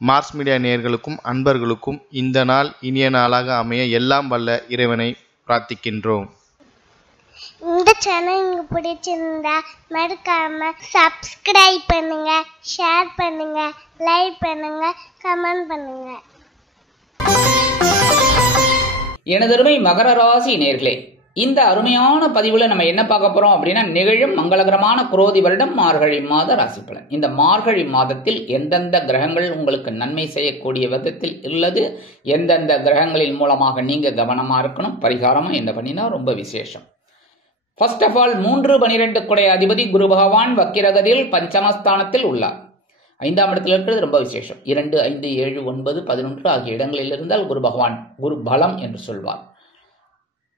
Mars media நேயர்களுக்கும் அன்பர்களுக்கும் இந்த நாள் இனிய நாளாக அமைய எல்லாம் வல்ல இறைவனை பிரார்த்திக்கின்றோம். இந்த சேனல் உங்களுக்கு பிடிச்சிருந்தா மறக்காம சப்ஸ்கிரைப் பண்ணுங்க, ஷேர் பண்ணுங்க, லைக் பண்ணுங்க, கமெண்ட் பண்ணுங்க. எனதருமை மகர ராசி நேயர்களே, இந்த அருமையான பதிவுல நம்ம என்ன பார்க்க போறோம் அப்படின்னா, நிகழும் மங்களகரமான குரோதி வருடம் மார்கழி மாத ராசி பலன். இந்த மார்கழி மாதத்தில் எந்தெந்த கிரகங்கள் உங்களுக்கு நன்மை செய்யக்கூடிய விதத்தில் உள்ளது, எந்தெந்த கிரகங்களின் மூலமாக நீங்க கவனமா இருக்கணும், பரிகாரமா என்ன பண்ணினா ரொம்ப விசேஷம். ஃபர்ஸ்ட் ஆஃப் ஆல் 3-12 குடைய அதிபதி குரு பகவான் வக்கிரகதியில் பஞ்சமஸ்தானத்தில் உள்ளார். 5ஆம் இடத்தில் இருக்கிறது ரொம்ப விசேஷம். 2, 5, 7, 9, 11 ஆகிய இடங்களில் இருந்தால் குரு பகவான் குரு பலம் என்று சொல்வார்.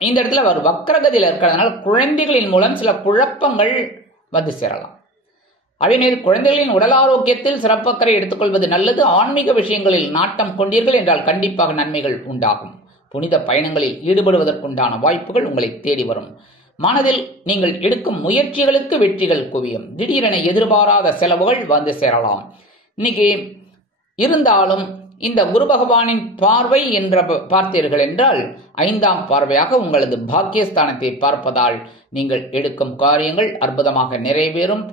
இந்த இடத்துல அவர் வக்ரகதியில் இருக்கிறதுனால குழந்தைகளின் மூலம் சில குழப்பங்கள் வந்து சேரலாம். அதேமாதிரி குழந்தைகளின் உடல் ஆரோக்கியத்தில் சிறப்பக்கறை எடுத்துக்கொள்வது நல்லது. ஆன்மீக விஷயங்களில் நாட்டம் கொண்டீர்கள் என்றால் கண்டிப்பாக நன்மைகள் உண்டாகும். புனித பயணங்களில் ஈடுபடுவதற்குண்டான வாய்ப்புகள் உங்களை தேடி வரும். மனதில் நீங்கள் எடுக்கும் முயற்சிகளுக்கு வெற்றிகள் குவியும். திடீரென எதிர்பாராத செலவுகள் வந்து சேரலாம். இன்னைக்கு இருந்தாலும் இந்த குரு பகவானின் பார்வை என்ற பார்த்தீர்கள் என்றால் 5ஆம் பார்வையாக உங்களது பாக்கியஸ்தானத்தை பார்ப்பதால் நீங்கள் எடுக்கும் காரியங்கள் அற்புதமாக நிறைவேறும்.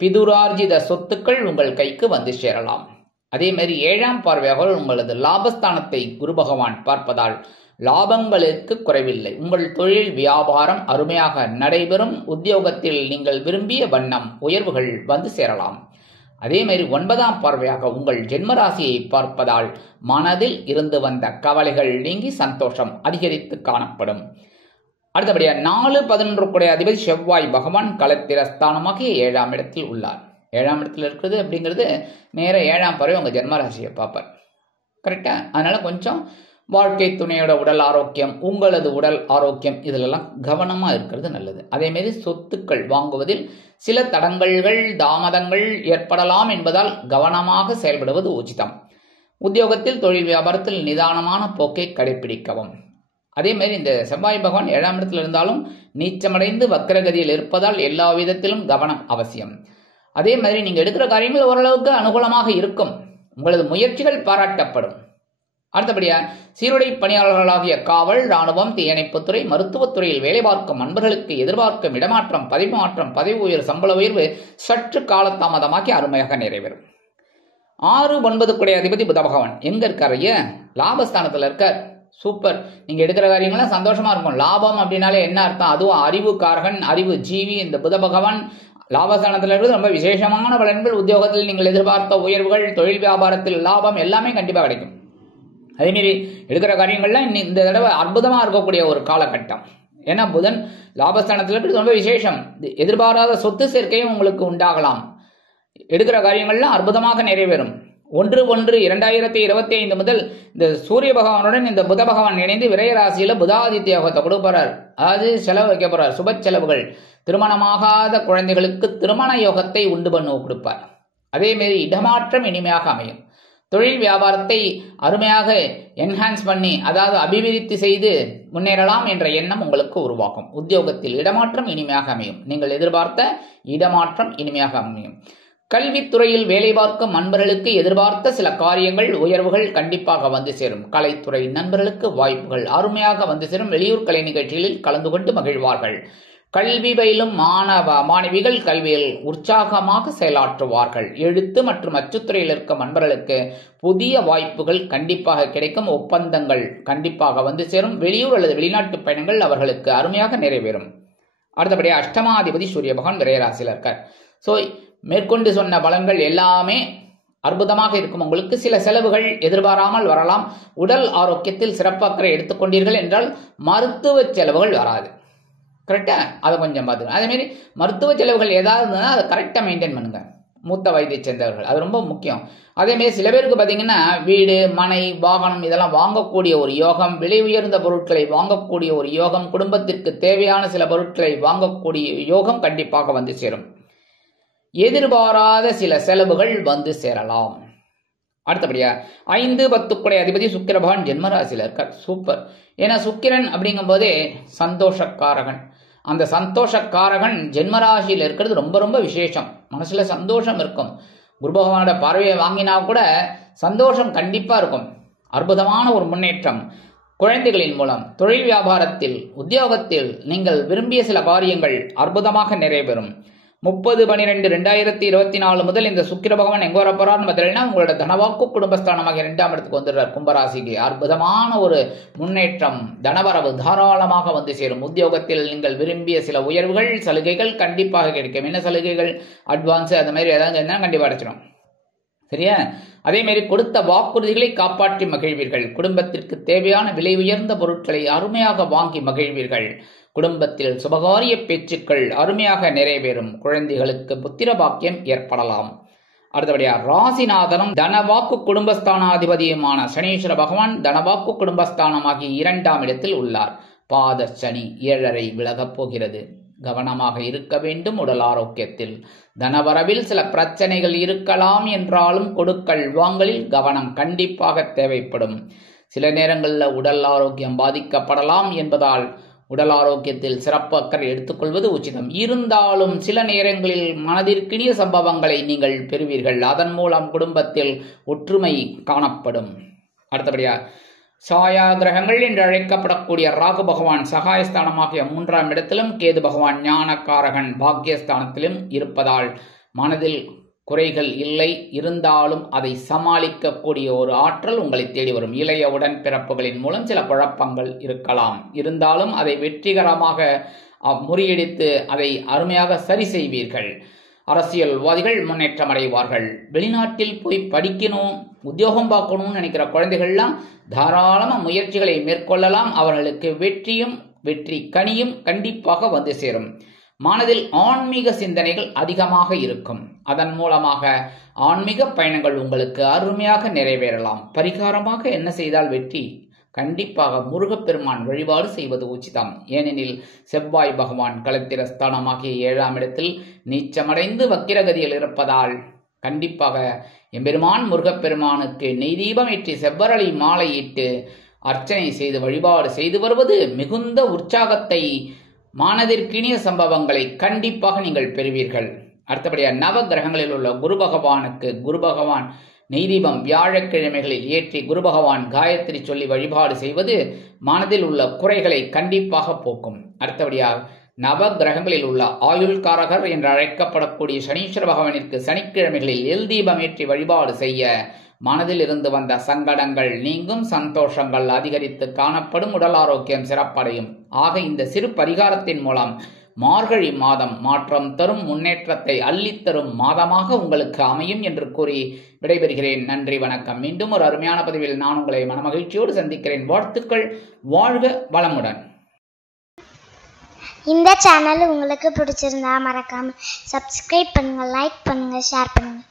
பிதுரார்ஜித சொத்துக்கள் உங்கள் கைக்கு வந்து சேரலாம். அதே மாதிரி 7ஆம் பார்வையாக உங்களது லாபஸ்தானத்தை குரு பகவான் பார்ப்பதால் லாபங்களுக்கு குறைவில்லை. உங்கள் தொழில் வியாபாரம் அருமையாக நடைபெறும். உத்தியோகத்தில் நீங்கள் விரும்பிய வண்ணம் உயர்வுகள் வந்து சேரலாம். அதே மாதிரி 9ஆம் பார்வையாக உங்கள் ஜென்மராசியை பார்ப்பதால் மனதில் இருந்து வந்த கவலைகள் நீங்கி சந்தோஷம் அதிகரித்து காணப்படும். அடுத்தபடியாக 4-11 குடைய அதிபதி செவ்வாய் பகவான் களத்திரஸ்தானமாக 7ஆம் இடத்தில் உள்ளார். 7ஆம் இடத்தில் இருக்கிறது அப்படிங்கிறது நேர 7ஆம் பார்வை உங்க ஜென்மராசியை பார்ப்பார். கரெக்டா? அதனால கொஞ்சம் வாழ்க்கை துணையோட உடல் ஆரோக்கியம், உங்களது உடல் ஆரோக்கியம் இதிலெல்லாம் கவனமா இருக்கிறது நல்லது. அதே மாதிரி சொத்துக்கள் வாங்குவதில் சில தடங்கல்கள் தாமதங்கள் ஏற்படலாம் என்பதால் கவனமாக செயல்படுவது உச்சிதம். உத்தியோகத்தில் தொழில் வியாபாரத்தில் நிதானமான போக்கை கடைபிடிக்கவும். அதே மாதிரி இந்த செவ்வாய் பகவான் 7ஆம் இடத்தில் இருந்தாலும் நீச்சமடைந்து வக்கரகதியில் இருப்பதால் எல்லா விதத்திலும் கவனம் அவசியம். அதே மாதிரி நீங்க எடுக்கிற காரியங்கள் ஓரளவுக்கு அனுகூலமாக இருக்கும். உங்களது முயற்சிகள் பாராட்டப்படும். அடுத்தபடியா சீருடை பணியாளர்களாகிய காவல், இராணுவம், தீயணைப்புத்துறை, மருத்துவத்துறையில் வேலை பார்க்கும் நண்பர்களுக்கு எதிர்பார்க்கும் இடமாற்றம், பதவி மாற்றம், பதவி உயர்வு, சம்பள உயர்வு சற்று காலதாமதமாக்கி அருமையாக நிறைவேறும். 6-9 குடைய அதிபதி புத பகவான் எங்க இருக்காரு? லாபஸ்தானத்துல இருக்கார். சூப்பர். நீங்க எடுக்கிற காரியங்கள்லாம் சந்தோஷமா இருக்கும். லாபம் அப்படின்னாலே என்ன அர்த்தம்? அதுவும் அறிவு காரகன், அறிவு ஜீவி இந்த புத பகவான் லாபஸ்தானத்தில் இருக்கிறது ரொம்ப விசேஷமான பலன்கள். உத்தியோகத்தில் நீங்கள் எதிர்பார்த்த உயர்வுகள், தொழில் வியாபாரத்தில் லாபம் எல்லாமே கண்டிப்பா கிடைக்கும். அதேமாரி எடுக்கிற காரியங்கள்லாம் இந்த தடவை அற்புதமா இருக்கக்கூடிய ஒரு காலகட்டம். ஏன்னா புதன் லாபஸ்தானத்தில் இருக்கிறது ரொம்ப விசேஷம். எதிர்பாராத சொத்து சேர்க்கையும் உங்களுக்கு உண்டாகலாம். எடுக்கிற காரியங்கள்லாம் அற்புதமாக நிறைவேறும். 1-1-2025 முதல் இந்த சூரிய பகவானுடன் இந்த புத பகவான் இணைந்து விரைய ராசியில புதாதித்ய யோகத்தை கொடுப்பார். அதாவது செலவு வைக்க போறார். சுப செலவுகள், திருமணமாகாத குழந்தைகளுக்கு திருமண யோகத்தை உண்டு பண்ண கொடுப்பார். அதே மாதிரி இடமாற்றம் இனிமையாக அமையும். தொழில் வியாபாரத்தை அருமையாக என்ஹான்ஸ் பண்ணி, அதாவது அபிவிருத்தி செய்து முன்னேறலாம் என்ற எண்ணம் உங்களுக்கு உருவாகும். உத்தியோகத்தில் இடமாற்றம் இனிமையாக அமையும். நீங்கள் எதிர்பார்த்த இடமாற்றம் இனிமையாக அமையும். கல்வித்துறையில் வேலை பார்க்கும் நண்பர்களுக்கு எதிர்பார்த்த சில காரியங்கள், உயர்வுகள் கண்டிப்பாக வந்து சேரும். கலைத்துறை நண்பர்களுக்கு வாய்ப்புகள் அருமையாக வந்து சேரும். வெளியூர் கலை நிகழ்ச்சிகளில் கலந்து கொண்டு மகிழ்வார்கள். கல்வி பயிலும் மாணவிகள் கல்வியில் உற்சாகமாக செயலாற்றுவார்கள். எழுத்து மற்றும் அச்சுத்துறையில் இருக்கும் நண்பர்களுக்கு புதிய வாய்ப்புகள் கண்டிப்பாக கிடைக்கும். ஒப்பந்தங்கள் கண்டிப்பாக வந்து சேரும். வெளியூர் அல்லது வெளிநாட்டு பயணங்கள் அவர்களுக்கு அருமையாக நிறைவேறும். அடுத்தபடியாக அஷ்டமாதிபதி சூரிய பகவான் விரையராசியில் இருக்கார். ஸோ மேற்கொண்டு சொன்ன பலன்கள் எல்லாமே அற்புதமாக இருக்கும். உங்களுக்கு சில செலவுகள் எதிர்பாராமல் வரலாம். உடல் ஆரோக்கியத்தில் சிறப்பாக எடுத்துக்கொண்டீர்கள் என்றால் மருத்துவ செலவுகள் வராது. கரெக்டா? அதை கொஞ்சம் பார்த்துக்கணும். அதே மாதிரி மருத்துவ செலவுகள் ஏதாவது இருந்ததுன்னா அதை கரெக்டாக மெயின்டைன் பண்ணுங்க. மூத்த வயதை சேர்ந்தவர்கள் அது ரொம்ப முக்கியம். அதே மாதிரி சில பேருக்கு பார்த்தீங்கன்னா வீடு, மனை, வாகனம் இதெல்லாம் வாங்கக்கூடிய ஒரு யோகம், விலை உயர்ந்த பொருட்களை வாங்கக்கூடிய ஒரு யோகம், குடும்பத்திற்கு தேவையான சில பொருட்களை வாங்கக்கூடிய யோகம் கண்டிப்பாக வந்து சேரும். எதிர்பாராத சில செலவுகள் வந்து சேரலாம். அடுத்தபடியா 5-10 குடைய அதிபதி சுக்கிர பகவான் ஜென்மராசியில் இருக்கார். சூப்பர். ஏன்னா சுக்கிரன் அப்படிங்கும் போதே சந்தோஷக்காரகன். அந்த சந்தோஷக்காரகன் ஜென்மராசியில் இருக்கிறது ரொம்ப ரொம்ப விசேஷம். மனசுல சந்தோஷம் இருக்கும். குரு பகவானோட பார்வையை வாங்கினா கூட சந்தோஷம் கண்டிப்பா இருக்கும். அற்புதமான ஒரு முன்னேற்றம். குழந்தைகளின் மூலம் தொழில் வியாபாரத்தில் உத்தியோகத்தில் நீங்கள் விரும்பிய சில காரியங்கள் அற்புதமாக நிறைவேறும். 30/12/2024 முதல் இந்த சுக்கிர பகவான் எங்க வரப்போறான்னு பார்த்தீங்கன்னா உங்களோட தனவாக்கு குடும்பஸ்தானமாக 2ஆம் இடத்துக்கு வந்துடுறார். கும்பராசிக்கு அற்புதமான ஒரு முன்னேற்றம், தனவரவு தாராளமாக வந்து சேரும். உத்தியோகத்தில் நீங்கள் விரும்பிய சில உயர்வுகள் சலுகைகள் கண்டிப்பாக கிடைக்கும். என்ன சலுகைகள்? அட்வான்ஸ் அந்த மாதிரி ஏதாவது இருந்தால் கண்டிப்பாக கிடைச்சிடும். சரியா? அதே மாதிரி கொடுத்த வாக்குறுதிகளை காப்பாற்றி மகிழ்வீர்கள். குடும்பத்திற்கு தேவையான விலை உயர்ந்த பொருட்களை அருமையாக வாங்கி மகிழ்வீர்கள். குடும்பத்தில் சுபகாரிய பேச்சுக்கள் அருமையாக நிறைவேறும். குழந்தைகளுக்கு புத்திர பாக்கியம் ஏற்படலாம். அடுத்தபடியா ராசிநாதனும் தனவாக்கு குடும்பஸ்தானாதிபதியுமான சனீஸ்வர பகவான் தனவாக்கு குடும்பஸ்தானமாகிய 2ஆம் இடத்தில் உள்ளார். பாத சனி 7.5 விலகப் போகிறது. கவனமாக இருக்க வேண்டும். உடல் ஆரோக்கியத்தில் தனவரவில் சில பிரச்சனைகள் இருக்கலாம் என்றாலும் கொடுக்கல் வாங்கலில் கவனம் கண்டிப்பாக தேவைப்படும். சில நேரங்களில் உடல் ஆரோக்கியம் பாதிக்கப்படலாம் என்பதால் உடல் ஆரோக்கியத்தில் சிறப்பு அக்கறை எடுத்துக்கொள்வது உச்சிதம். இருந்தாலும் சில நேரங்களில் மனதிற்கினிய சம்பவங்களை நீங்கள் பெறுவீர்கள். அதன் மூலம் குடும்பத்தில் ஒற்றுமை காணப்படும். அடுத்தபடியா சாயா கிரகங்கள் என்று அழைக்கப்படக்கூடிய ராகு பகவான் சகாயஸ்தானமாகிய 3ஆம் இடத்திலும் கேது பகவான் ஞானக்காரகன் பாக்யஸ்தானத்திலும் இருப்பதால் மனதில் குறைகள் இல்லை. இருந்தாலும் அதை சமாளிக்கக்கூடிய ஒரு ஆற்றல் உங்களை தேடி வரும். இளைய உடன்பிறப்புகளின் மூலம் சில குழப்பங்கள் இருக்கலாம். இருந்தாலும் அதை வெற்றிகரமாக முறியடித்து அதை அருமையாக சரி செய்வீர்கள். அரசியல்வாதிகள் முன்னேற்றம் அடைவார்கள். வெளிநாட்டில் போய் படிக்கணும், உத்தியோகம் பார்க்கணும்னு நினைக்கிற குழந்தைகள்லாம் தாராளமாக முயற்சிகளை மேற்கொள்ளலாம். அவர்களுக்கு வெற்றி கனியும் கண்டிப்பாக வந்து சேரும். மனதில் ஆன்மீக சிந்தனைகள் அதிகமாக இருக்கும். அதன் மூலமாக ஆன்மீக பயணங்கள் உங்களுக்கு அருமையாக நிறைவேறலாம். பரிகாரமாக என்ன செய்தால் வெற்றி? கண்டிப்பாக முருகப்பெருமான் வழிபாடு செய்வது உச்சிதம். ஏனெனில் செவ்வாய் பகவான் களத்திர ஸ்தானமாகிய 7ஆம் இடத்தில் நீச்சமடைந்து வக்கிரகதியில் இருப்பதால் கண்டிப்பாக எம்பெருமான் முருகப்பெருமானுக்கு நெய் தீபம் ஏற்றி செவ்வரளி மாலையிட்டு அர்ச்சனை செய்து வழிபாடு செய்து வருவது மிகுந்த உற்சாகத்தை, மனதிற்கினிய சம்பவங்களை கண்டிப்பாக நீங்கள் பெறுவீர்கள். அடுத்தபடியாக நவ கிரகங்களில் உள்ள குரு பகவான் நெய் தீபம் வியாழக்கிழமைகளில் ஏற்றி குரு பகவான் காயத்ரி சொல்லி வழிபாடு செய்வது மனதில் உள்ள குறைகளை கண்டிப்பாக போக்கும். அடுத்தபடியாக நவ கிரகங்களில் உள்ள ஆயுள்காரகர் என்று அழைக்கப்படக்கூடிய சனீஸ்வர பகவானிற்கு சனிக்கிழமைகளில் எல் தீபம் ஏற்றி வழிபாடு செய்ய மனதில் இருந்து வந்த சங்கடங்கள் நீங்கும், சந்தோஷங்கள் அதிகரித்து காணப்படும், உடல் ஆரோக்கியம் சிறப்படையும். ஆக இந்த சிறு பரிகாரத்தின் மூலம் மார்கழி மாதம் மாற்றம் தரும், முன்னேற்றத்தை அள்ளித்தரும் மாதமாக உங்களுக்கு அமையும் என்று கூறி விடைபெறுகிறேன். நன்றி, வணக்கம். மீண்டும் ஒரு அருமையான பதிவில் நான் உங்களை மனமகிழ்ச்சியோடு சந்திக்கிறேன். வாழ்த்துக்கள். வாழ்க வளமுடன். இந்த சேனல் உங்களுக்கு பிடிச்சிருந்தா மறக்காம சப்ஸ்கிரைப் பண்ணுங்க, லைக் பண்ணுங்க, ஷேர் பண்ணுங்க.